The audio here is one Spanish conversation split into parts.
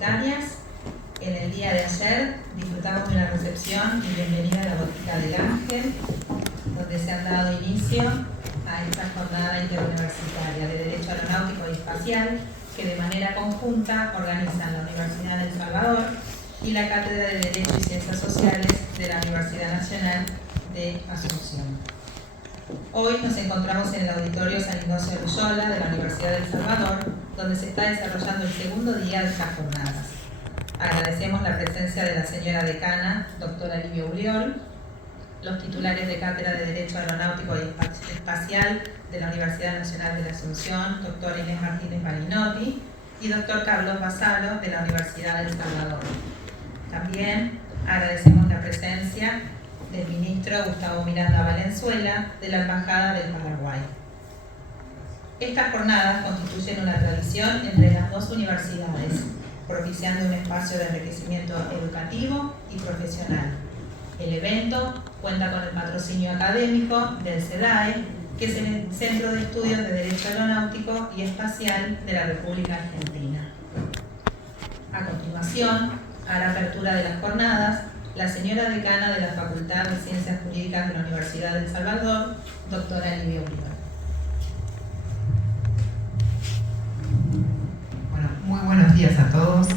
universitarias. En el día de ayer disfrutamos de una recepción y bienvenida a la Botica del Ángel, donde se han dado inicio a esta jornada interuniversitaria de Derecho Aeronáutico y Espacial que de manera conjunta organizan la Universidad de El Salvador y la Cátedra de Derecho y Ciencias Sociales de la Universidad Nacional de Asunción. Hoy nos encontramos en el Auditorio San Ignacio de Loyola de la Universidad de El Salvador, donde se está desarrollando el segundo día de estas jornadas. Agradecemos la presencia de la señora decana, doctora Livia Ulliol, los titulares de Cátedra de Derecho Aeronáutico y Espacial de la Universidad Nacional de la Asunción, doctora Inés Martínez Balinotti, y doctor Carlos Vasalo, de la Universidad de El Salvador. También agradecemos la presencia del ministro Gustavo Miranda Valenzuela, de la Embajada del Paraguay. Estas jornadas constituyen una tradición entre las dos universidades, propiciando un espacio de enriquecimiento educativo y profesional. El evento cuenta con el patrocinio académico del CEDAE, que es el Centro de Estudios de Derecho Aeronáutico y Espacial de la República Argentina. A continuación, a la apertura de las jornadas, la señora decana de la Facultad de Ciencias Jurídicas de la Universidad de El Salvador, doctora Livia Ulliol. Bueno, muy buenos días a todos,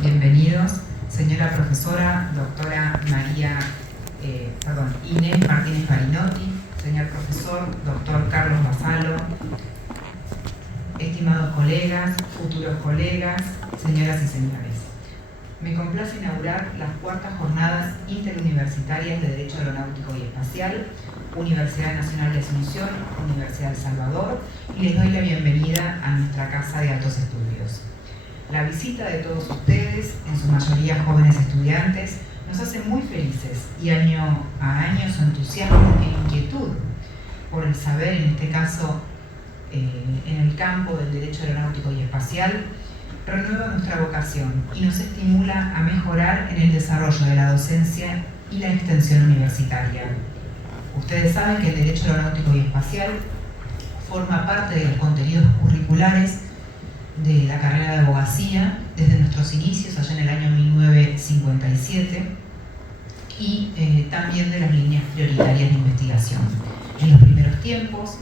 bienvenidos. Señora profesora, doctora Inés Martínez Balinotti, señor profesor, doctor Carlos Vasalo, estimados colegas, futuros colegas, señoras y señores. Me complace inaugurar las cuartas jornadas interuniversitarias de Derecho Aeronáutico y Espacial, Universidad Nacional de Asunción, Universidad de El Salvador, y les doy la bienvenida a nuestra Casa de Altos Estudios. La visita de todos ustedes, en su mayoría jóvenes estudiantes, nos hace muy felices y año a año su entusiasmo e inquietud por el saber, en este caso en el campo del Derecho Aeronáutico y Espacial, renueva nuestra vocación y nos estimula a mejorar en el desarrollo de la docencia y la extensión universitaria. Ustedes saben que el Derecho Aeronáutico y Espacial forma parte de los contenidos curriculares de la carrera de abogacía desde nuestros inicios, allá en el año 1957, y también de las líneas prioritarias de investigación. En los primeros tiempos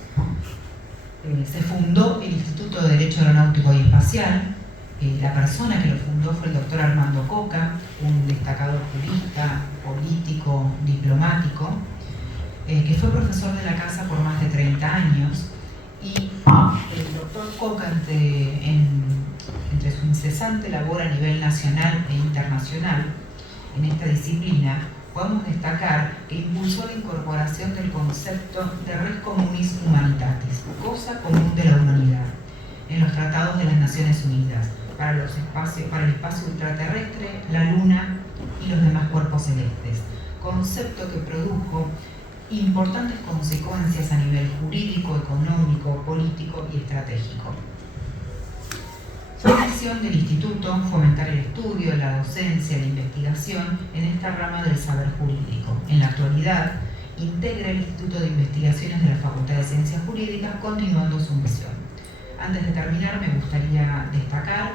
se fundó el Instituto de Derecho Aeronáutico y Espacial. La persona que lo fundó fue el doctor Armando Coca, un destacado jurista, político, diplomático, que fue profesor de la casa por más de 30 años. Y el doctor Coca, entre su incesante labor a nivel nacional e internacional en esta disciplina, podemos destacar que impulsó la incorporación del concepto de res communis humanitatis, cosa común de la humanidad, en los tratados de las Naciones Unidas, para el espacio ultraterrestre, la Luna y los demás cuerpos celestes, concepto que produjo importantes consecuencias a nivel jurídico, económico, político y estratégico. La misión del Instituto fomentar el estudio, la docencia, la investigación en esta rama del saber jurídico. En la actualidad, integra el Instituto de Investigaciones de la Facultad de Ciencias Jurídicas, continuando su misión. Antes de terminar, me gustaría destacar,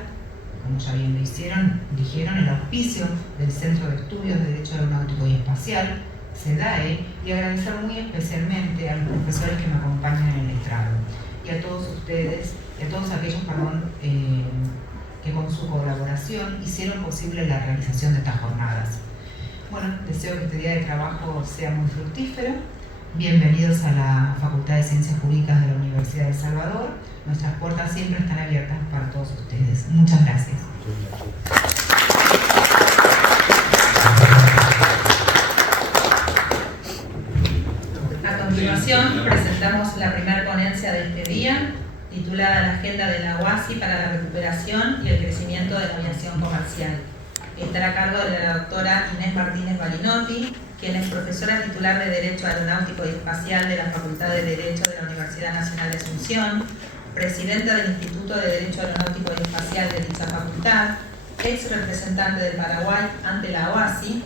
como ya bien lo dijeron, el auspicio del Centro de Estudios de Derecho Aeronáutico y Espacial, CEDAE, y agradecer muy especialmente a los profesores que me acompañan en el estrado, y a todos ustedes, y a todos aquellos, que con su colaboración hicieron posible la realización de estas jornadas. Bueno, deseo que este día de trabajo sea muy fructífero. Bienvenidos a la Facultad de Ciencias Jurídicas de la Universidad de El Salvador. Nuestras puertas siempre están abiertas para todos ustedes. Muchas gracias. A continuación, presentamos la primera ponencia de este día, titulada La Agenda de la UASI para la recuperación y el crecimiento de la aviación comercial. Estará a cargo de la doctora Inés Martínez Balinotti, quien es profesora titular de Derecho Aeronáutico y Espacial de la Facultad de Derecho de la Universidad Nacional de Asunción, presidenta del Instituto de Derecho Aeronáutico y Espacial de dicha facultad, ex representante del Paraguay ante la OASI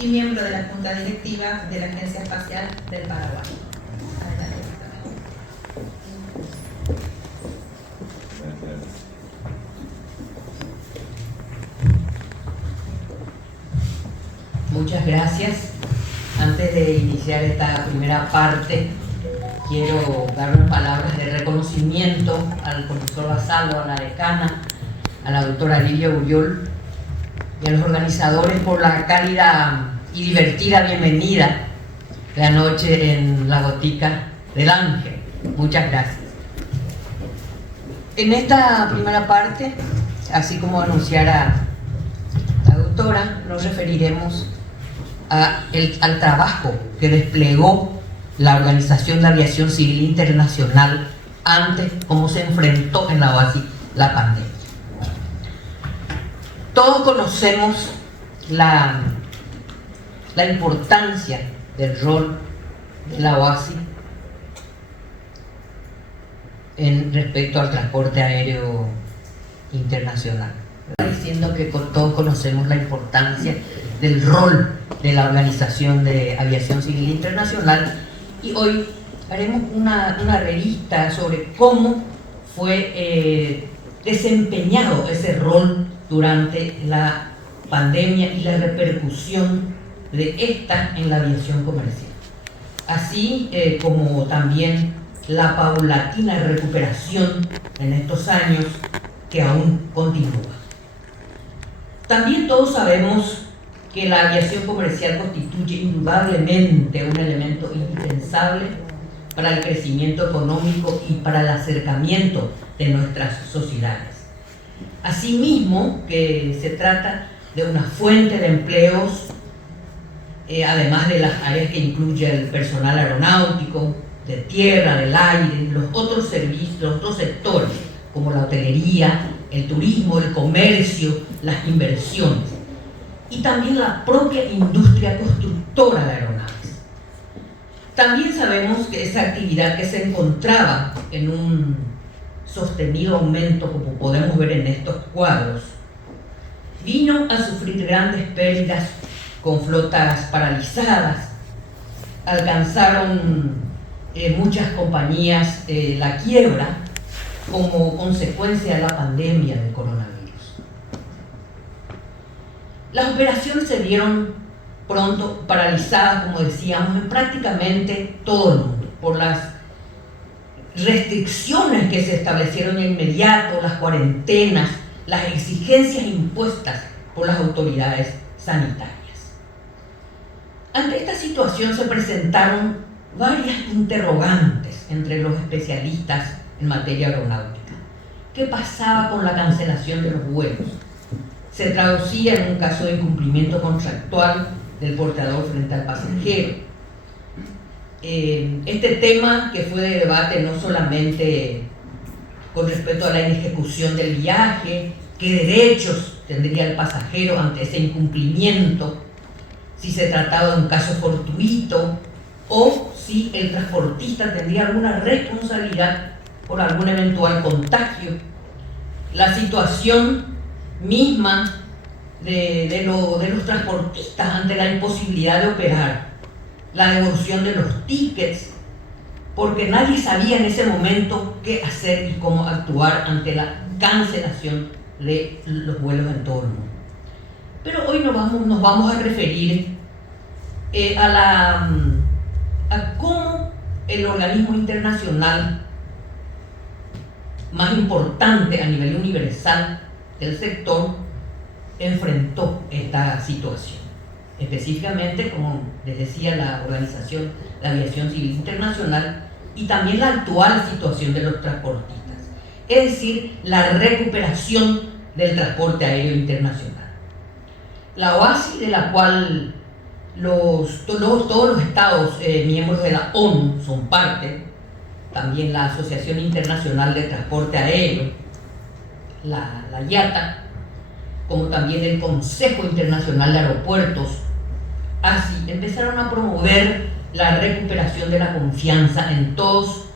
y miembro de la Junta Directiva de la Agencia Espacial del Paraguay. Adelante. Muchas gracias. Antes de iniciar esta primera parte, quiero dar unas palabras de reconocimiento al profesor Basalo, a la decana, a la doctora Lidia Uriol y a los organizadores por la cálida y divertida bienvenida de anoche en la Botica del Ángel. Muchas gracias. En esta primera parte, así como anunciara la doctora, nos referiremos al trabajo que desplegó la Organización de Aviación Civil Internacional ante cómo se enfrentó en la OASI la pandemia. Todos conocemos la importancia del rol de la OASI respecto al transporte aéreo internacional. Diciendo que todos conocemos la importancia del rol de la Organización de Aviación Civil Internacional, y hoy haremos una revista sobre cómo fue desempeñado ese rol durante la pandemia y la repercusión de esta en la aviación comercial, así como también la paulatina recuperación en estos años que aún continúa. También todos sabemos que la aviación comercial constituye indudablemente un elemento indispensable para el crecimiento económico y para el acercamiento de nuestras sociedades. Asimismo, que se trata de una fuente de empleos, además de las áreas que incluye el personal aeronáutico, de tierra, del aire, los otros servicios, los otros sectores, como la hotelería, el turismo, el comercio, las inversiones, y también la propia industria constructora de aeronaves. También sabemos que esa actividad, que se encontraba en un sostenido aumento, como podemos ver en estos cuadros, vino a sufrir grandes pérdidas con flotas paralizadas. Alcanzaron muchas compañías la quiebra como consecuencia de la pandemia del coronavirus. Las operaciones se vieron pronto paralizadas, como decíamos, en prácticamente todo el mundo, por las restricciones que se establecieron de inmediato, las cuarentenas, las exigencias impuestas por las autoridades sanitarias. Ante esta situación se presentaron varias interrogantes entre los especialistas en materia aeronáutica. ¿Qué pasaba con la cancelación de los vuelos? Se traducía en un caso de incumplimiento contractual del portador frente al pasajero. Este tema, que fue de debate no solamente con respecto a la ejecución del viaje, qué derechos tendría el pasajero ante ese incumplimiento, si se trataba de un caso fortuito o si el transportista tendría alguna responsabilidad por algún eventual contagio. La situación misma de los transportistas ante la imposibilidad de operar, la devolución de los tickets, porque nadie sabía en ese momento qué hacer y cómo actuar ante la cancelación de los vuelos en todo el mundo. Pero hoy nos vamos a referir a cómo el organismo internacional más importante a nivel universal del sector enfrentó esta situación. Específicamente, como les decía, la Organización de Aviación Civil Internacional y también la actual situación de los transportistas, es decir, la recuperación del transporte aéreo internacional. La OASI, de la cual todos los estados miembros de la ONU son parte, también la Asociación Internacional de Transporte Aéreo, la IATA, como también el Consejo Internacional de Aeropuertos, así empezaron a promover la recuperación de la confianza en todos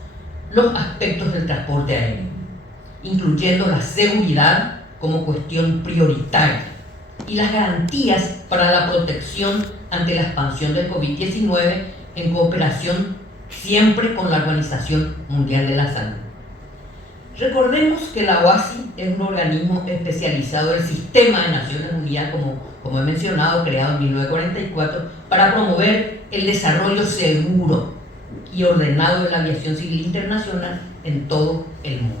los aspectos del transporte aéreo, incluyendo la seguridad como cuestión prioritaria y las garantías para la protección ante la expansión del COVID-19 en cooperación siempre con la Organización Mundial de la Salud. Recordemos que la OASI es un organismo especializado del Sistema de Naciones Unidas, como he mencionado, creado en 1944, para promover el desarrollo seguro y ordenado de la aviación civil internacional en todo el mundo.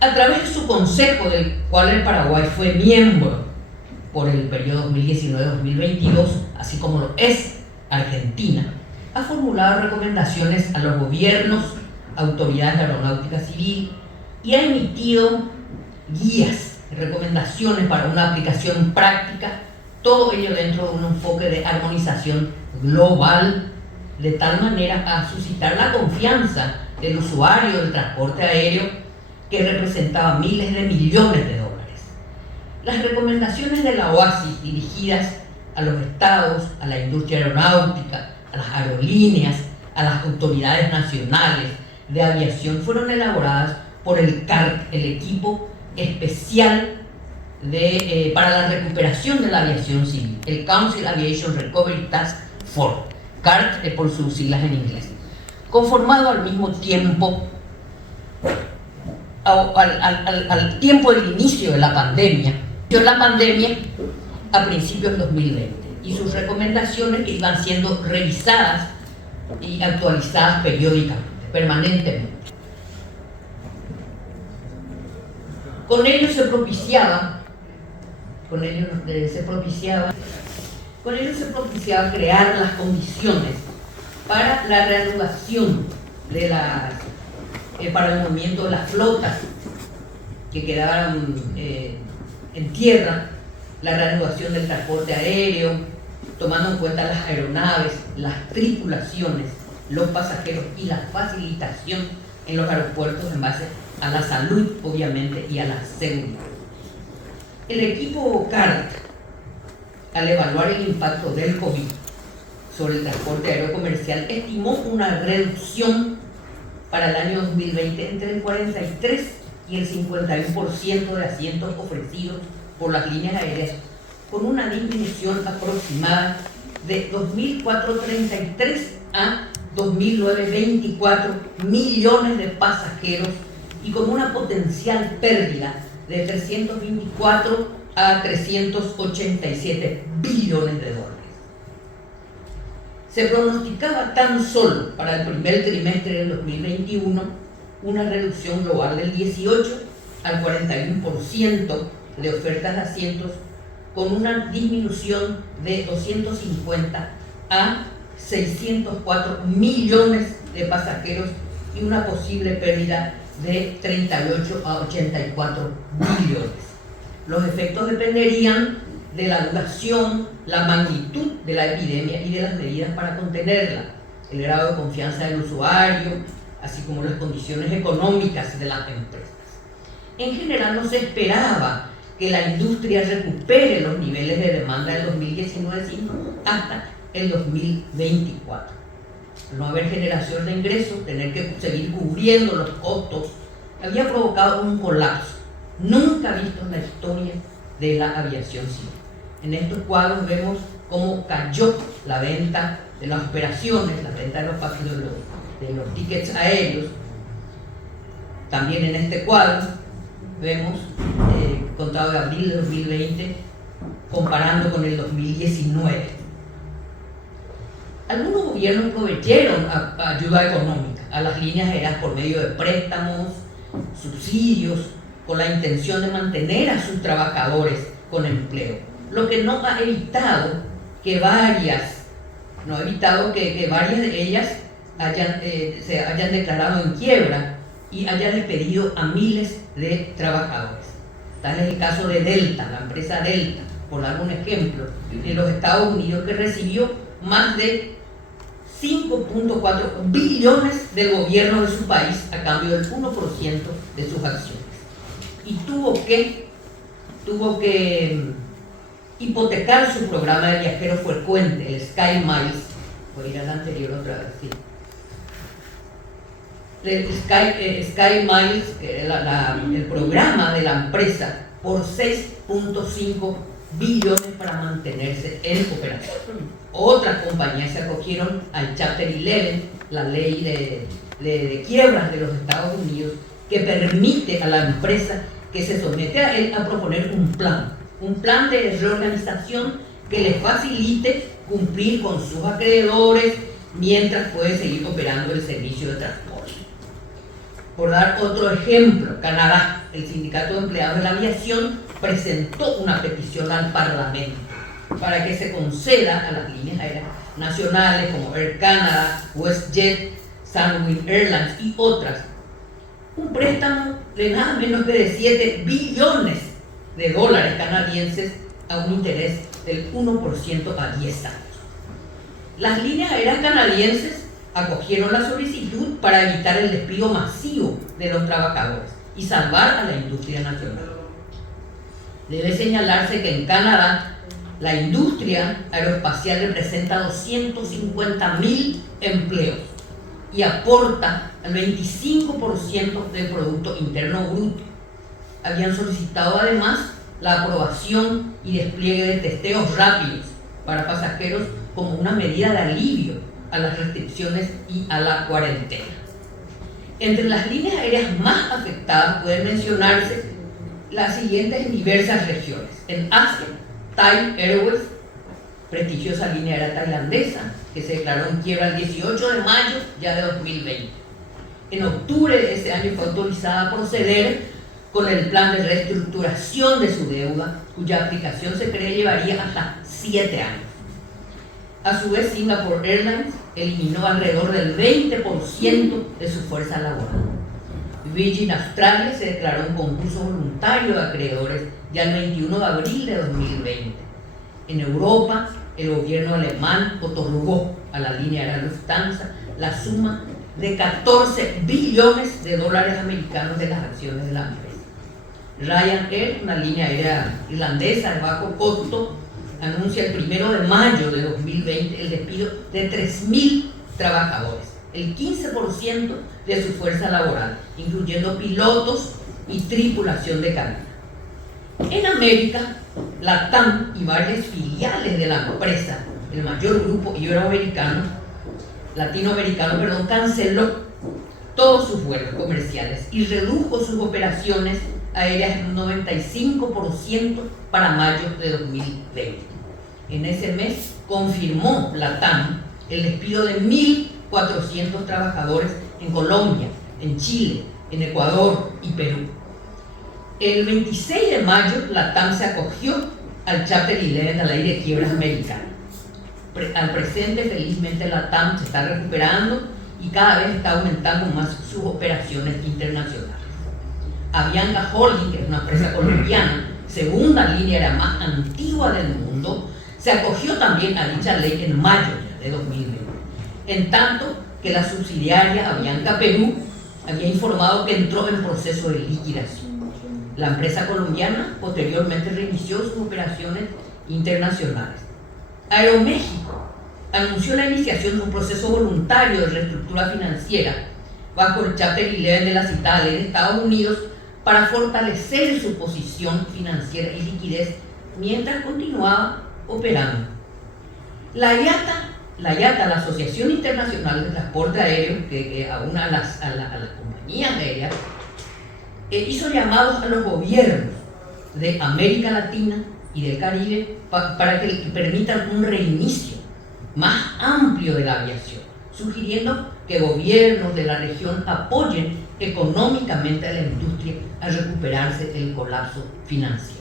A través de su consejo, del cual el Paraguay fue miembro por el periodo 2019-2022, así como lo es Argentina, ha formulado recomendaciones a los gobiernos, autoridades de aeronáutica civil y ha emitido guías, recomendaciones para una aplicación práctica, todo ello dentro de un enfoque de armonización global, de tal manera a suscitar la confianza del usuario del transporte aéreo, que representaba miles de millones de dólares. Las recomendaciones de la OASI dirigidas a los estados, a la industria aeronáutica, a las aerolíneas, a las autoridades nacionales de aviación fueron elaboradas por el CART, el equipo especial para la recuperación de la aviación civil, el Council Aviation Recovery Task Force, CART por sus siglas en inglés, conformado al mismo tiempo, al tiempo del inicio de la pandemia, a principios de 2020, y sus recomendaciones iban siendo revisadas y actualizadas periódicamente, permanentemente. Con ello se propiciaba crear las condiciones para la reanudación para el movimiento de las flotas que quedaban en tierra, la reanudación del transporte aéreo, tomando en cuenta las aeronaves, las tripulaciones, los pasajeros y la facilitación en los aeropuertos en base a la salud, obviamente, y a la seguridad. El equipo CART, al evaluar el impacto del COVID sobre el transporte aéreo comercial, estimó una reducción para el año 2020 entre el 43 y el 51% de asientos ofrecidos por las líneas aéreas, con una disminución aproximada de 2.433 a 2.924 millones de pasajeros y con una potencial pérdida de 324 a 387 billones de dólares. Se pronosticaba tan solo para el primer trimestre del 2021 una reducción global del 18 al 41% de ofertas de asientos, con una disminución de 250 a 604 millones de pasajeros y una posible pérdida de 38 a 84 billones. Los efectos dependerían de la duración, la magnitud de la epidemia y de las medidas para contenerla, el grado de confianza del usuario, así como las condiciones económicas de las empresas. En general no se esperaba que la industria recupere los niveles de demanda del 2019 sino hasta el 2024. Al no haber generación de ingresos, tener que seguir cubriendo los costos había provocado un colapso nunca visto en la historia de la aviación civil. En estos cuadros vemos cómo cayó la venta de las operaciones, la venta de los tickets aéreos. También en este cuadro vemos contado de abril de 2020 comparando con el 2019. Algunos gobiernos proveyeron ayuda económica a las líneas aéreas por medio de préstamos, subsidios, con la intención de mantener a sus trabajadores con empleo, lo que no ha evitado que varias de ellas se hayan declarado en quiebra y hayan despedido a miles de trabajadores. Tal es el caso de Delta, la empresa Delta, por dar un ejemplo, en los Estados Unidos, que recibió más de 5.4 billones del gobierno de su país a cambio del 1% de sus acciones. Y tuvo que hipotecar su programa de viajeros frecuente, el Sky Miles. Voy a ir al anterior otra vez, sí. El Sky Miles, el programa de la empresa, por 6.5 billones para mantenerse en operación. Otras compañías se acogieron al Chapter 11, la ley de quiebras de los Estados Unidos que permite a la empresa que se somete a él a proponer un plan de reorganización que le facilite cumplir con sus acreedores mientras puede seguir operando el servicio de transporte. Por dar otro ejemplo, Canadá, el Sindicato de Empleados de la Aviación presentó una petición al Parlamento para que se conceda a las líneas aéreas nacionales como Air Canada, WestJet, Sunwing Airlines y otras un préstamo de nada menos que de 7 billones de dólares canadienses a un interés del 1% a 10 años. Las líneas aéreas canadienses acogieron la solicitud para evitar el despido masivo de los trabajadores y salvar a la industria nacional. Debe señalarse que en Canadá la industria aeroespacial representa 250.000 empleos y aporta al 25% del Producto Interno Bruto. Habían solicitado además la aprobación y despliegue de testeos rápidos para pasajeros como una medida de alivio a las restricciones y a la cuarentena. Entre las líneas aéreas más afectadas pueden mencionarse las siguientes en diversas regiones. En Asia, Thai Airways, prestigiosa línea aérea tailandesa, que se declaró en quiebra el 18 de mayo ya de 2020. En octubre de ese año fue autorizada a proceder con el plan de reestructuración de su deuda, cuya aplicación se cree llevaría hasta 7 años. A su vez, Singapore Airlines eliminó alrededor del 20% de su fuerza laboral. Virgin Australia se declaró un concurso voluntario de acreedores ya el 21 de abril de 2020. En Europa, el gobierno alemán otorgó a la línea aérea Lufthansa la suma de 14 billones de dólares americanos de las acciones de la empresa. Ryanair, una línea aérea irlandesa de bajo costo, anuncia el 1 de mayo de 2020 el despido de 3.000 trabajadores, el 15% de su fuerza laboral, incluyendo pilotos y tripulación de cabina. En América, la TAM y varias filiales de la empresa, el mayor grupo latinoamericano, canceló todos sus vuelos comerciales y redujo sus operaciones aéreas en un 95% para mayo de 2020. En ese mes confirmó la TAM el despido de 1.400 trabajadores en Colombia, en Chile, en Ecuador y Perú. El 26 de mayo, la TAM se acogió al Chapter 11 de la ley de quiebras americana. Al presente, felizmente, la TAM se está recuperando y cada vez está aumentando más sus operaciones internacionales. Avianca Holding, que es una empresa colombiana, segunda línea aérea más antigua del mundo, se acogió también a dicha ley en mayo de 2020. En tanto que la subsidiaria Avianca Perú había informado que entró en proceso de liquidación. La empresa colombiana posteriormente reinició sus operaciones internacionales. Aeroméxico anunció la iniciación de un proceso voluntario de reestructura financiera bajo el Chapter 11 de la citada ley de Estados Unidos para fortalecer su posición financiera y liquidez mientras continuaba operando. La IATA, la Asociación Internacional de Transporte Aéreo, que aúna a las compañías aéreas, hizo llamados a los gobiernos de América Latina y del Caribe para que permitan un reinicio más amplio de la aviación, sugiriendo que gobiernos de la región apoyen económicamente a la industria a recuperarse del colapso financiero.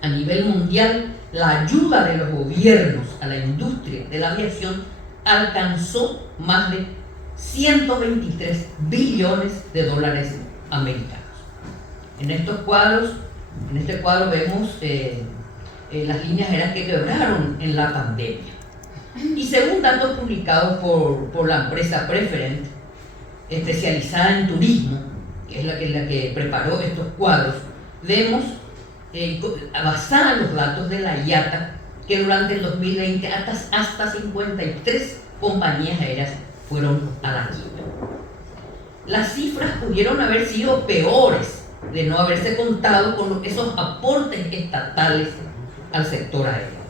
A nivel mundial, la ayuda de los gobiernos a la industria de la aviación alcanzó más de 123 billones de dólares americanos. En este cuadro vemos las líneas aéreas que quebraron en la pandemia. Y según datos publicados por la empresa Preferent, especializada en turismo, que es la que preparó estos cuadros, vemos, basada en los datos de la IATA, que durante el 2020 hasta 53 compañías aéreas fueron a la quiebra. Las cifras pudieron haber sido peores de no haberse contado con esos aportes estatales al sector aéreo.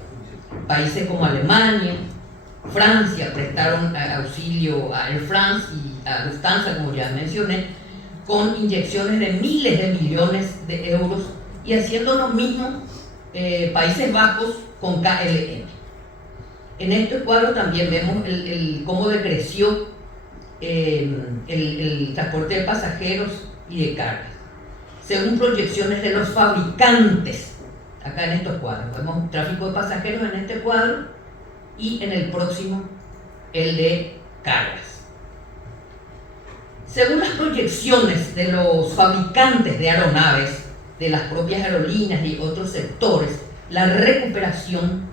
Países como Alemania, Francia prestaron auxilio a Air France y a Lufthansa, como ya mencioné, con inyecciones de miles de millones de euros, y haciendo lo mismo Países Bajos con KLM. En este cuadro también vemos cómo decreció el transporte de pasajeros y de cargas. Según proyecciones de los fabricantes, acá en estos cuadros, vemos tráfico de pasajeros en este cuadro y en el próximo el de cargas. Según las proyecciones de los fabricantes de aeronaves, de las propias aerolíneas y otros sectores, la recuperación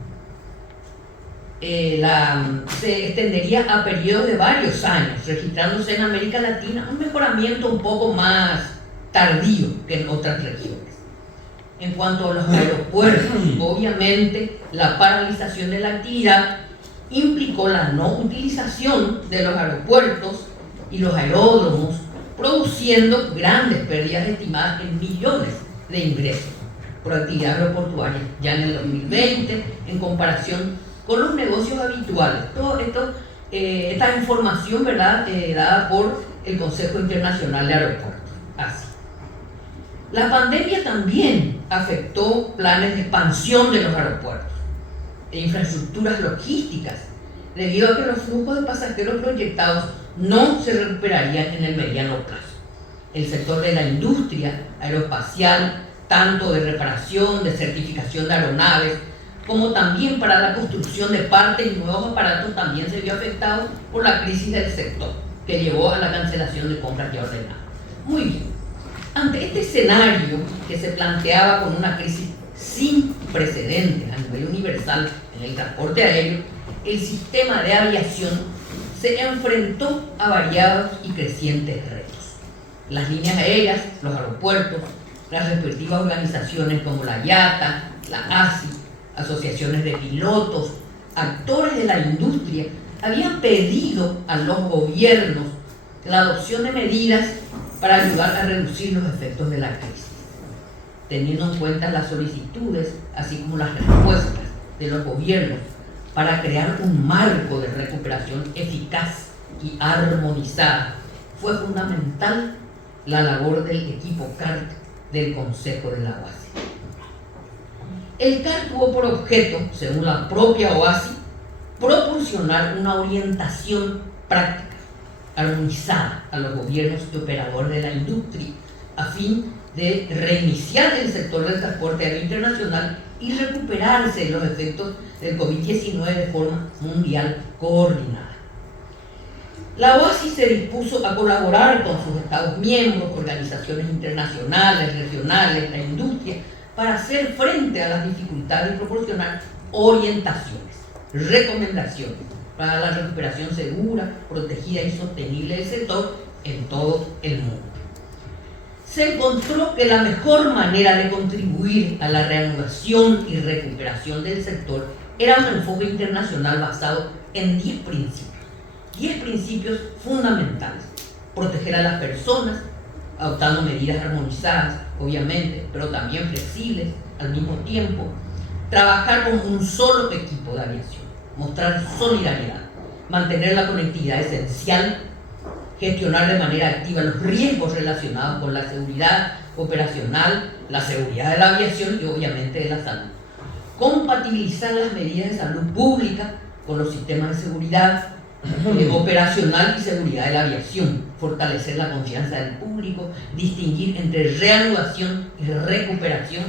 se extendería a periodos de varios años, registrándose en América Latina un mejoramiento un poco más tardío que en otras regiones. En cuanto a los aeropuertos, obviamente la paralización de la actividad implicó la no utilización de los aeropuertos y los aeródromos, produciendo grandes pérdidas estimadas en millones de ingresos por actividad aeroportuaria ya en el 2020 en comparación con los negocios habituales. Todo esto, esta información, ¿verdad?, dada por el Consejo Internacional de Aeropuertos, ASI. La pandemia también afectó planes de expansión de los aeropuertos e infraestructuras logísticas, debido a que los flujos de pasajeros proyectados no se recuperarían en el mediano plazo. El sector de la industria aeroespacial, tanto de reparación, de certificación de aeronaves, como también para la construcción de partes y nuevos aparatos, también se vio afectado por la crisis del sector, que llevó a la cancelación de compras ya ordenadas. Muy bien. Ante este escenario que se planteaba con una crisis sin precedentes a nivel universal en el transporte aéreo, el sistema de aviación se enfrentó a variados y crecientes retos. Las líneas aéreas, los aeropuertos, las respectivas organizaciones como la IATA, la ASI, asociaciones de pilotos, actores de la industria, habían pedido a los gobiernos la adopción de medidas para ayudar a reducir los efectos de la crisis, teniendo en cuenta las solicitudes, así como las respuestas de los gobiernos para crear un marco de recuperación eficaz y armonizada. Fue fundamental la labor del equipo CART del Consejo de la OASI. El CART tuvo por objeto, según la propia OASI, proporcionar una orientación práctica armonizada a los gobiernos y operadores de la industria a fin de reiniciar el sector del transporte aéreo internacional y recuperarse los efectos del COVID-19 de forma mundial coordinada. La OASI se dispuso a colaborar con sus Estados miembros, organizaciones internacionales, regionales, la industria, para hacer frente a las dificultades y proporcionar orientaciones, recomendaciones para la recuperación segura, protegida y sostenible del sector en todo el mundo. Se encontró que la mejor manera de contribuir a la reanudación y recuperación del sector era un enfoque internacional basado en 10 principios fundamentales: proteger a las personas, adoptando medidas armonizadas, obviamente, pero también flexibles al mismo tiempo, trabajar con un solo equipo de aviación, mostrar solidaridad, mantener la conectividad esencial, gestionar de manera activa los riesgos relacionados con la seguridad operacional, la seguridad de la aviación y obviamente de la salud, compatibilizar las medidas de salud pública con los sistemas de seguridad operacional y seguridad de la aviación, fortalecer la confianza del público, distinguir entre reanudación y recuperación,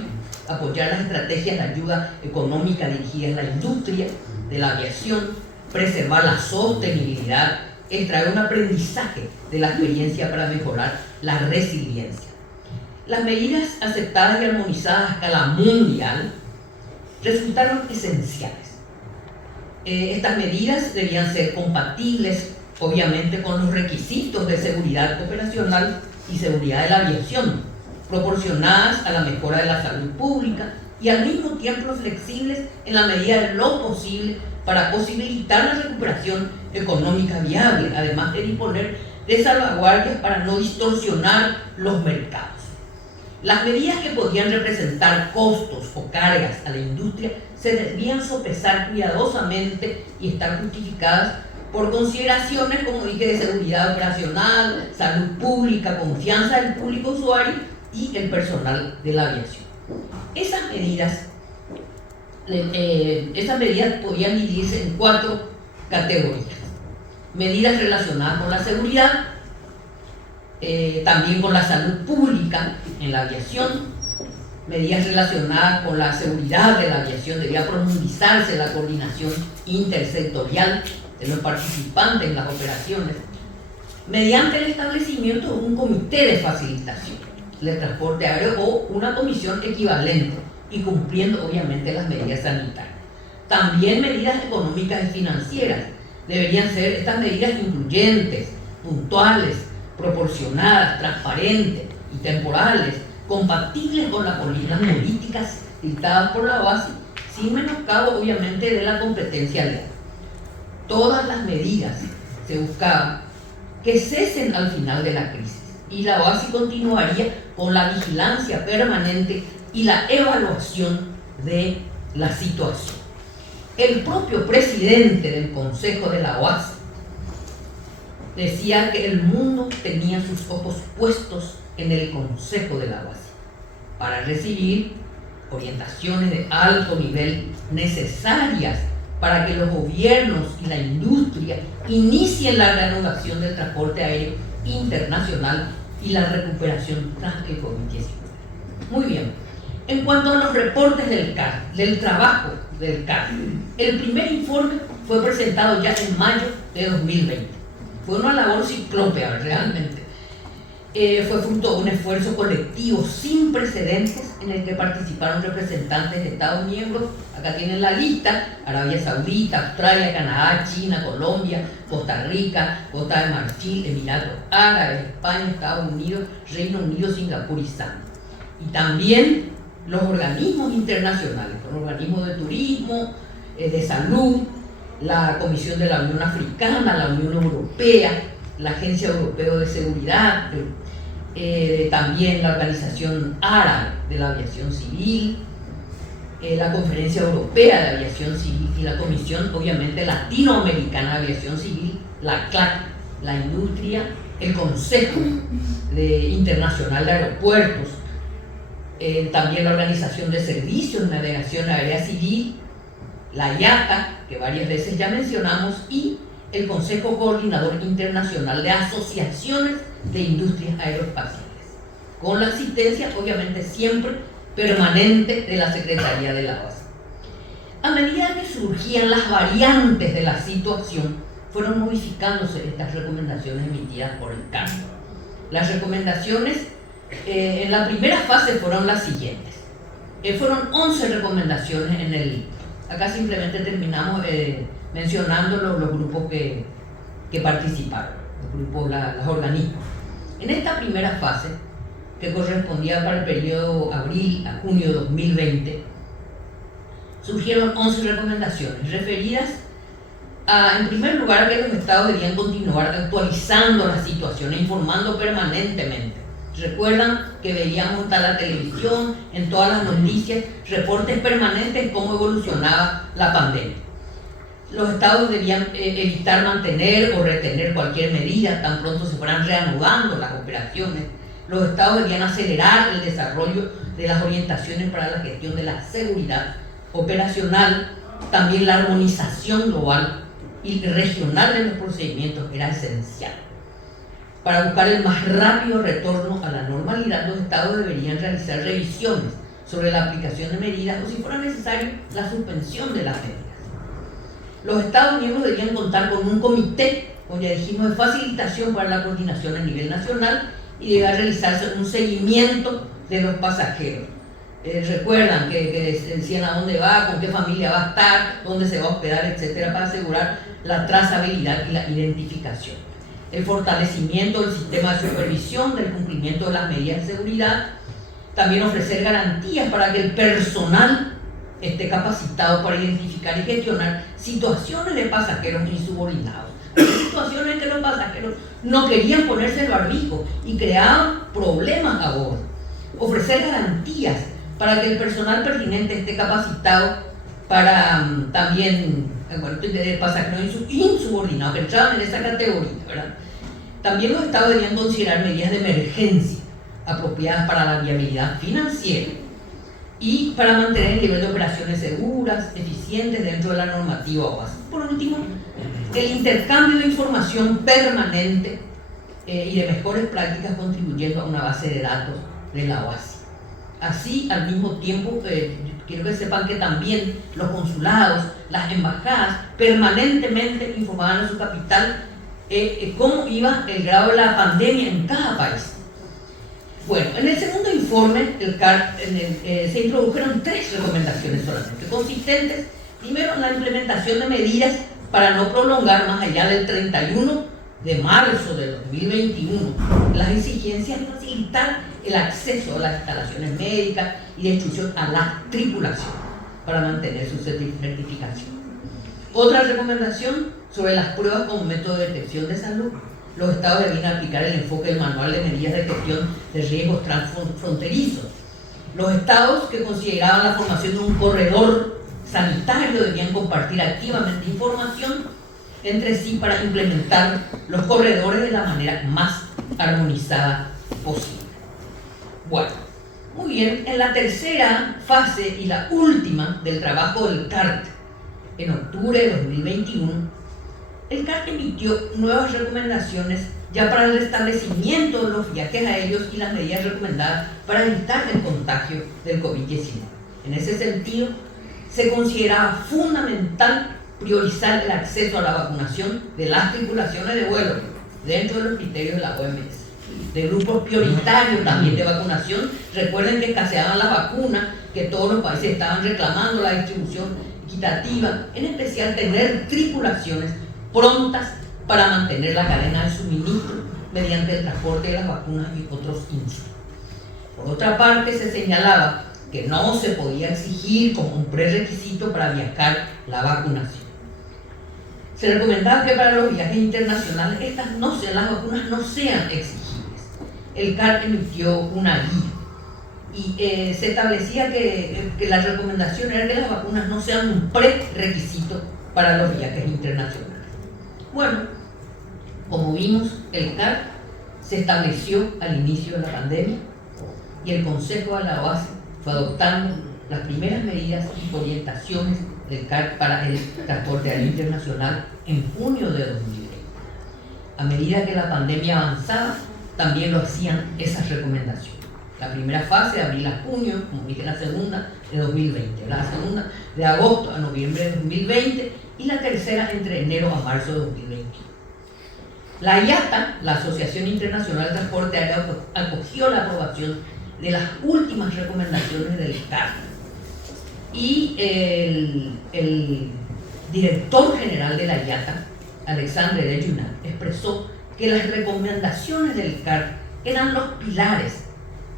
apoyar las estrategias de ayuda económica dirigidas a la industria de la aviación, preservar la sostenibilidad, extraer un aprendizaje de la experiencia para mejorar la resiliencia. Las medidas aceptadas y armonizadas a escala mundial resultaron esenciales. Estas medidas debían ser compatibles, obviamente, con los requisitos de seguridad operacional y seguridad de la aviación, proporcionadas a la mejora de la salud pública y al mismo tiempo flexibles en la medida de lo posible para posibilitar la recuperación económica viable, además de disponer de salvaguardias para no distorsionar los mercados. Las medidas que podían representar costos o cargas a la industria se debían sopesar cuidadosamente y estar justificadas por consideraciones, como dije, de seguridad operacional, salud pública, confianza del público usuario y el personal de la aviación. Esas medidas podían dividirse en 4 categorías. Medidas relacionadas con la seguridad, también con la salud pública en la aviación, medidas relacionadas con la seguridad de la aviación, debía profundizarse la coordinación intersectorial de los participantes en las operaciones, mediante el establecimiento de un comité de facilitación del transporte aéreo o una comisión equivalente y cumpliendo obviamente las medidas sanitarias. También medidas económicas y financieras, deberían ser estas medidas incluyentes, puntuales, proporcionadas, transparentes y temporales, compatibles con las políticas dictadas por la OASI, sin menoscabo obviamente de la competencia legal. Todas las medidas se buscaba que cesen al final de la crisis y la OASI continuaría con la vigilancia permanente y la evaluación de la situación. El propio presidente del Consejo de la OASI decía que el mundo tenía sus ojos puestos en el Consejo de la OASI para recibir orientaciones de alto nivel necesarias para que los gobiernos y la industria inicien la reanudación del transporte aéreo internacional y la recuperación tras el COVID-19. Muy bien, en cuanto a los reportes del trabajo del CAR, el primer informe fue presentado ya en mayo de 2020. Fue una labor ciclópea realmente. Fue fruto de un esfuerzo colectivo sin precedentes en el que participaron representantes de Estados miembros. Acá tienen la lista: Arabia Saudita, Australia, Canadá, China, Colombia, Costa Rica, Costa de Marfil, Emiratos Árabes, España, Estados Unidos, Reino Unido, Singapur y Zambia. Y también los organismos internacionales, los organismos de turismo, de salud, la Comisión de la Unión Africana, la Unión Europea, la Agencia Europea de Seguridad, también la Organización Árabe de la Aviación Civil, la Conferencia Europea de Aviación Civil y la Comisión, obviamente, Latinoamericana de Aviación Civil, la CLAC, la industria, el Consejo Internacional de Aeropuertos, también la Organización de Servicios de Navegación Aérea Civil, la IATA, que varias veces ya mencionamos, y el Consejo Coordinador Internacional de Asociaciones de Industrias Aeroespaciales, con la asistencia, obviamente, siempre permanente de la Secretaría de la OASI. A medida que surgían las variantes de la situación, fueron modificándose estas recomendaciones emitidas por el CAR. Las recomendaciones en la primera fase fueron las siguientes. Fueron 11 recomendaciones en el libro. Acá simplemente terminamos mencionando los grupos que participaron, los organismos. En esta primera fase, que correspondía para el periodo abril a junio de 2020, surgieron 11 recomendaciones referidas a, en primer lugar, que los estados debían continuar actualizando la situación e informando permanentemente. Recuerdan que veíamos en la televisión, en todas las noticias, reportes permanentes de cómo evolucionaba la pandemia. Los estados debían evitar mantener o retener cualquier medida tan pronto se fueran reanudando las operaciones. Los estados debían acelerar el desarrollo de las orientaciones para la gestión de la seguridad operacional. También la armonización global y regional de los procedimientos era esencial. Para buscar el más rápido retorno a la normalidad, los estados deberían realizar revisiones sobre la aplicación de medidas o, si fuera necesario, la suspensión de las medidas. Los estados miembros debían contar con un comité, como ya dijimos, de facilitación para la coordinación a nivel nacional, y debía realizarse un seguimiento de los pasajeros. Recuerdan que decían a dónde va, con qué familia va a estar, dónde se va a hospedar, etcétera, para asegurar la trazabilidad y la identificación. El fortalecimiento del sistema de supervisión del cumplimiento de las medidas de seguridad. También ofrecer garantías para que el personal esté capacitado para identificar y gestionar situaciones de pasajeros insubordinados. Situaciones en que los pasajeros no querían ponerse el barbijo y creaban problemas a bordo. ofrecer garantías para que el personal pertinente esté capacitado para también, bueno, pasajeros insubordinados que entraban en esa categoría, ¿verdad? También los estados debían considerar medidas de emergencia apropiadas para la viabilidad financiera y para mantener el nivel de operaciones seguras, eficientes dentro de la normativa OASI. Por último, el intercambio de información permanente y de mejores prácticas contribuyendo a una base de datos de la OASI. Así, al mismo tiempo, quiero que sepan que también los consulados, las embajadas, permanentemente informaban a su capital cómo iba el grado de la pandemia en cada país. Bueno, en el segundo informe, el CART, se introdujeron 3 recomendaciones solamente, consistentes, primero, en la implementación de medidas para no prolongar más allá del 31 de marzo de 2021 las exigencias de facilitar el acceso a las instalaciones médicas y de instrucción a la tripulación para mantener su certificación. Otra recomendación sobre las pruebas como método de detección de salud. Los estados debían aplicar el enfoque del manual de medidas de gestión de riesgos transfronterizos. Los estados que consideraban la formación de un corredor sanitario debían compartir activamente información entre sí para implementar los corredores de la manera más armonizada posible. Bueno, muy bien, en la tercera fase y la última del trabajo del CART, en octubre de 2021, el CART emitió nuevas recomendaciones ya para el restablecimiento de los viajes aéreos y las medidas recomendadas para evitar el contagio del COVID-19. En ese sentido, se consideraba fundamental priorizar el acceso a la vacunación de las tripulaciones de vuelo dentro de los criterios de la OMS, de grupos prioritarios también de vacunación. Recuerden que escaseaban las vacunas, que todos los países estaban reclamando la distribución equitativa, en especial tener tripulaciones prontas para mantener la cadena de suministro mediante el transporte de las vacunas y otros insumos. Por otra parte, se señalaba que no se podía exigir como un prerequisito para viajar la vacunación. Se recomendaba que para los viajes internacionales las vacunas no sean exigibles. El CART emitió una guía y se establecía que la recomendación era que las vacunas no sean un prerequisito para los viajes internacionales. Bueno, como vimos, el CART se estableció al inicio de la pandemia y el Consejo de la OASI fue adoptando las primeras medidas y orientaciones del CART para el transporte aéreo internacional en junio de 2020. A medida que la pandemia avanzaba, también lo hacían esas recomendaciones. La primera fase de abril a junio, como dije, la segunda de 2020, la segunda de agosto a noviembre de 2020 y la tercera entre enero a marzo de 2021. La IATA, la Asociación Internacional de Transporte Aéreo, acogió la aprobación de las últimas recomendaciones del CART y el director general de la IATA, Alexandre de Junat, expresó que las recomendaciones del CART eran los pilares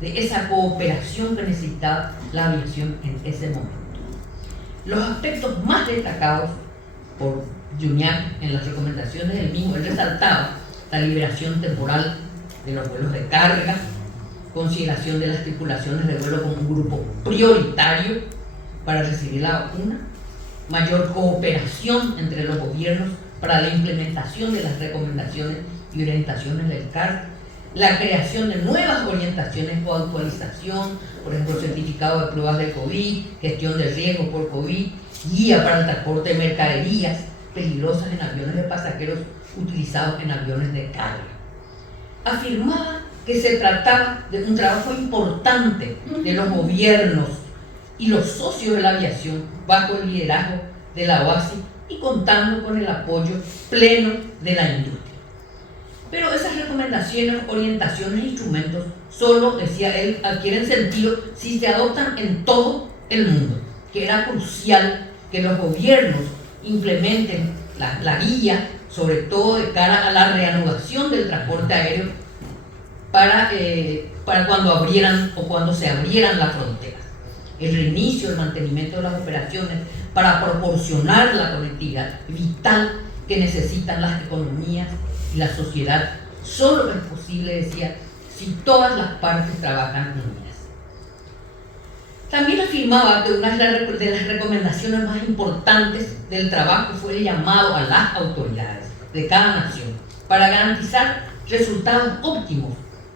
de esa cooperación que necesitaba la aviación en ese momento. Los aspectos más destacados por Junat en las recomendaciones del mismo, él resaltaba la liberación temporal de los vuelos de carga, consideración de las tripulaciones de vuelo como un grupo prioritario para recibir la vacuna, mayor cooperación entre los gobiernos para la implementación de las recomendaciones y orientaciones del CART, la creación de nuevas orientaciones o actualización, por ejemplo, certificado de pruebas de COVID, gestión de riesgo por COVID, guía para el transporte de mercaderías peligrosas en aviones de pasajeros utilizados en aviones de carga. Afirmaba que se trataba de un trabajo importante de los gobiernos y los socios de la aviación bajo el liderazgo de la OASI y contando con el apoyo pleno de la industria. Pero esas recomendaciones, orientaciones e instrumentos solo, decía él, adquieren sentido si se adoptan en todo el mundo, que era crucial que los gobiernos implementen la guía, sobre todo de cara a la reanudación del transporte aéreo para cuando abrieran o cuando se abrieran las fronteras. El reinicio, el mantenimiento de las operaciones para proporcionar la conectividad vital que necesitan las economías y la sociedad, solo es posible, decía, si todas las partes trabajan unidas. También afirmaba que una de las recomendaciones más importantes del trabajo fue el llamado a las autoridades de cada nación para garantizar resultados óptimos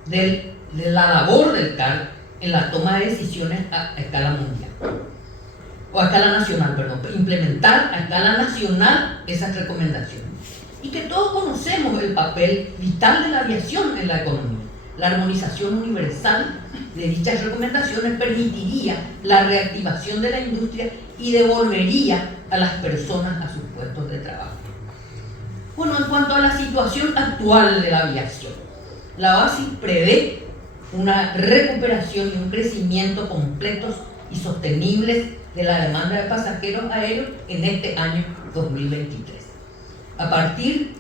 de la labor del CAR en la toma de decisiones a escala mundial, o a escala nacional, perdón, implementar a escala nacional esas recomendaciones. Y que todos conocemos el papel vital de la aviación en la economía. La armonización universal de dichas recomendaciones permitiría la reactivación de la industria y devolvería a las personas a sus puestos de trabajo. Bueno, en cuanto a la situación actual de la aviación, la OASI prevé una recuperación y un crecimiento completos y sostenibles de la demanda de pasajeros aéreos en este año 2023. A partir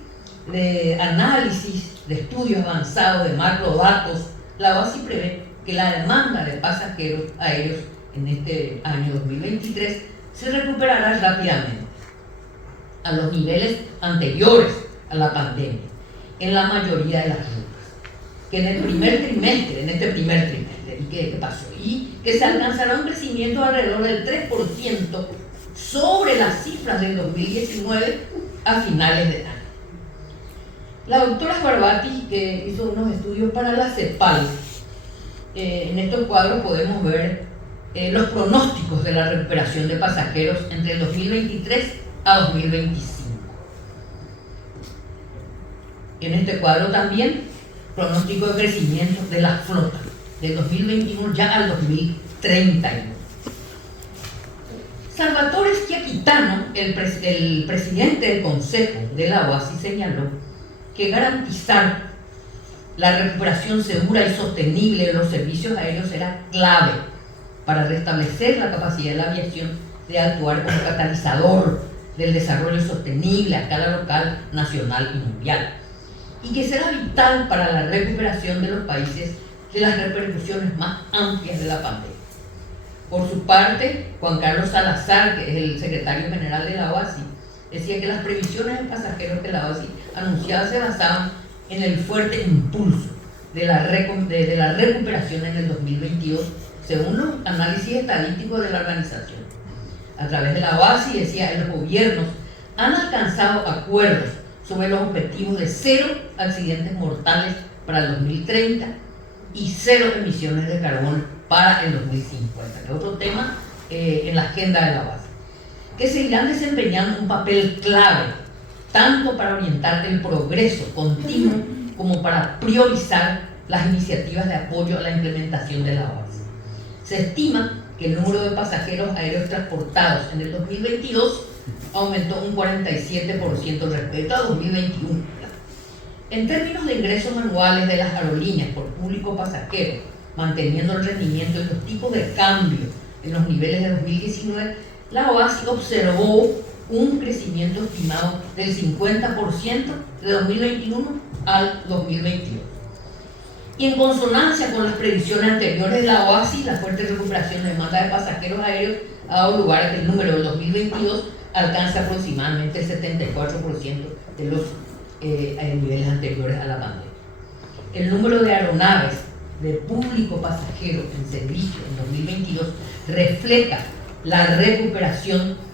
de análisis de estudios avanzados de macrodatos, la OASI prevé que la demanda de pasajeros aéreos en este año 2023 se recuperará rápidamente a los niveles anteriores a la pandemia en la mayoría de las rutas, que en el primer trimestre, ¿y qué pasó? Y que se alcanzará un crecimiento alrededor del 3% sobre las cifras del 2019 a finales de año. La doctora Sbarbati, que hizo unos estudios para la CEPAL, en estos cuadros podemos ver los pronósticos de la recuperación de pasajeros entre el 2023 a 2025. En este cuadro también pronóstico de crecimiento de la flota del 2021 ya al 2031. Salvatore Schiacchitano, el presidente del Consejo de la OASI, señaló que garantizar la recuperación segura y sostenible de los servicios aéreos era clave para restablecer la capacidad de la aviación de actuar como catalizador del desarrollo sostenible a escala local, nacional y mundial, y que será vital para la recuperación de los países de las repercusiones más amplias de la pandemia. Por su parte, Juan Carlos Salazar, que es el secretario general de la OASI, decía que las previsiones de pasajeros que la OASI anunciaba se basaban en el fuerte impulso de la recuperación en el 2022, según los análisis estadísticos de la organización. A través de la OASI, decía, los gobiernos han alcanzado acuerdos sobre los objetivos de 0 accidentes mortales para el 2030 y 0 emisiones de carbono para el 2050, que es otro tema en la agenda de la OASI, que seguirán desempeñando un papel clave tanto para orientar el progreso continuo como para priorizar las iniciativas de apoyo a la implementación de la OASI. Se estima que el número de pasajeros aéreos transportados en el 2022 aumentó un 47% respecto a 2021. En términos de ingresos anuales de las aerolíneas por público pasajero, manteniendo el rendimiento y los tipos de cambio en los niveles de 2019, la OASI observó un crecimiento estimado del 50% de 2021 al 2022. Y en consonancia con las previsiones anteriores de la OASI, la fuerte recuperación de demanda de pasajeros aéreos ha dado lugar a que el número del 2022 alcanza aproximadamente el 74% de los niveles anteriores a la pandemia. El número de aeronaves de público pasajero en servicio en 2022 refleja la recuperación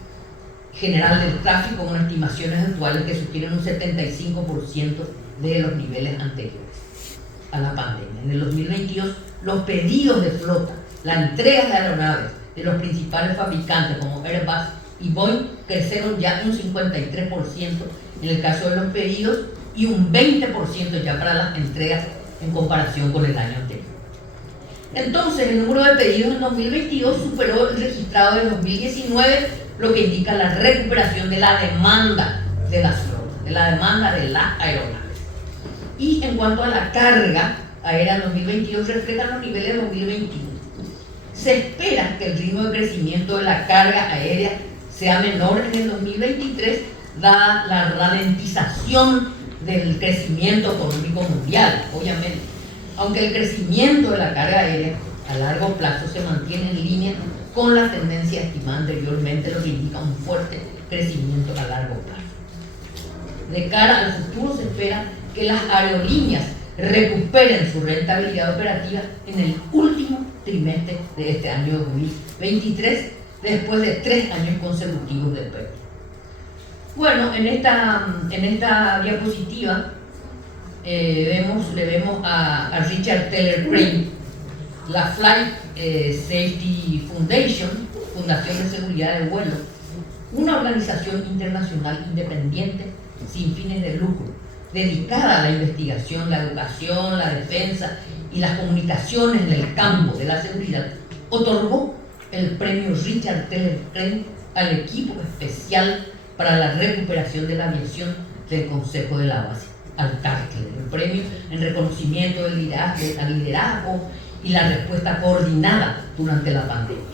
general del tráfico con estimaciones actuales que sugieren un 75% de los niveles anteriores a la pandemia. En el 2022, los pedidos de flota, la entrega de aeronaves de los principales fabricantes como Airbus y Boeing crecieron ya un 53% en el caso de los pedidos y un 20% ya para las entregas en comparación con el año anterior. Entonces, el número de pedidos en 2022 superó el registrado de 2019, lo que indica la recuperación de la demanda de las flotas, de la demanda de las aeronaves. Y en cuanto a la carga aérea en 2022, reflejan los niveles de 2021. Se espera que el ritmo de crecimiento de la carga aérea sea menor en el 2023, dada la ralentización del crecimiento económico mundial, obviamente, aunque el crecimiento de la carga aérea a largo plazo se mantiene en línea con la tendencia estimada anteriormente, lo que indica un fuerte crecimiento a largo plazo. De cara al futuro, se espera que las aerolíneas recuperen su rentabilidad operativa en el último trimestre de este año 2023, después de 3 años consecutivos de pérdida. Bueno, en esta diapositiva le vemos a Richard Taylor Crane, la Flight Safety Foundation, Fundación de Seguridad del Vuelo, una organización internacional independiente sin fines de lucro, dedicada a la investigación, la educación, la defensa y las comunicaciones en el campo de la seguridad, otorgó el premio Richard Taylor Crane al equipo especial para la recuperación de la aviación del Consejo de la OASI, al CARCLE, el premio en reconocimiento del liderazgo y la respuesta coordinada durante la pandemia.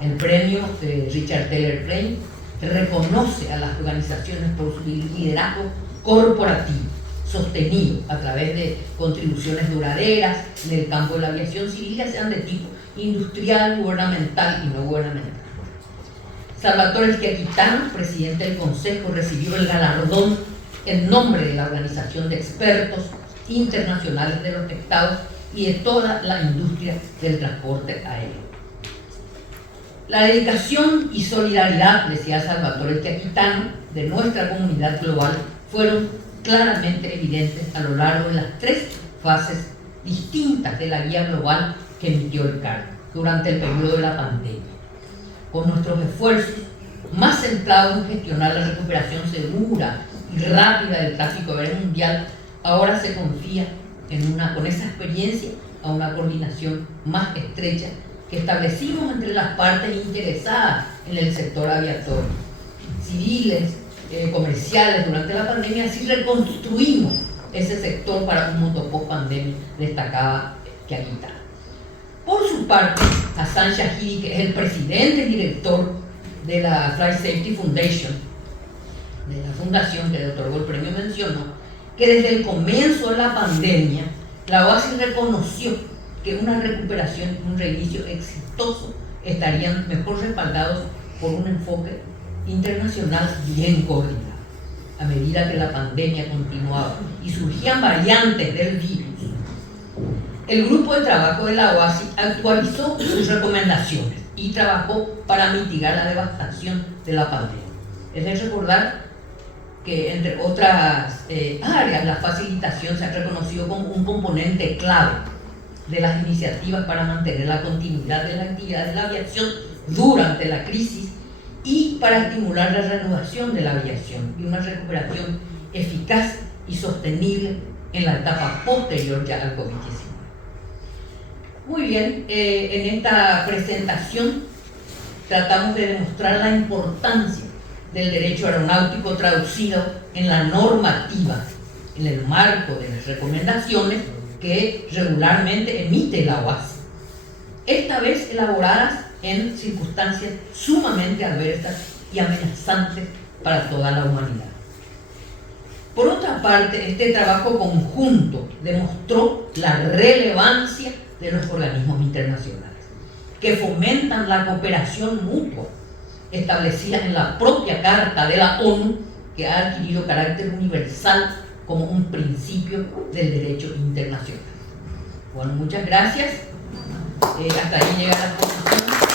El premio de Richard Taylor Crane reconoce a las organizaciones por su liderazgo corporativo, sostenido a través de contribuciones duraderas en el campo de la aviación civil, ya sean de tipo industrial, gubernamental y no gubernamental. Salvatore Schiacchitano, presidente del Consejo, recibió el galardón en nombre de la Organización de Expertos Internacionales de los Estados y de toda la industria del transporte aéreo. La dedicación y solidaridad, decía Salvatore Schiacchitano, de nuestra comunidad global fueron claramente evidentes a lo largo de las 3 fases distintas de la guía global que emitió el CARC durante el periodo de la pandemia. Con nuestros esfuerzos más centrados en gestionar la recuperación segura y rápida del tráfico aéreo mundial, ahora se confía con esa experiencia a una coordinación más estrecha que establecimos entre las partes interesadas en el sector aviatorio, civiles, comerciales durante la pandemia. Así reconstruimos ese sector para un mundo post-pandemia, destacaba Schiacchitano. Por su parte, Hassan Shahidi, que es el presidente y director de la Flight Safety Foundation, de la fundación que le otorgó el premio, mencionó que desde el comienzo de la pandemia, la OASI reconoció que una recuperación y un reinicio exitoso estarían mejor respaldados por un enfoque internacional bien coordinado. A medida que la pandemia continuaba y surgían variantes del virus, el grupo de trabajo de la OASI actualizó sus recomendaciones y trabajó para mitigar la devastación de la pandemia. Es de recordar que, entre otras áreas, la facilitación se ha reconocido como un componente clave de las iniciativas para mantener la continuidad de la actividad de la aviación durante la crisis y para estimular la reanudación de la aviación y una recuperación eficaz y sostenible en la etapa posterior ya al COVID-19. Muy bien, en esta presentación tratamos de demostrar la importancia del derecho aeronáutico traducido en la normativa, en el marco de las recomendaciones que regularmente emite la OASI, esta vez elaboradas en circunstancias sumamente adversas y amenazantes para toda la humanidad. Por otra parte, este trabajo conjunto demostró la relevancia de los organismos internacionales, que fomentan la cooperación mutua establecida en la propia Carta de la ONU, que ha adquirido carácter universal como un principio del derecho internacional. Bueno, muchas gracias. Hasta ahí llega la exposición.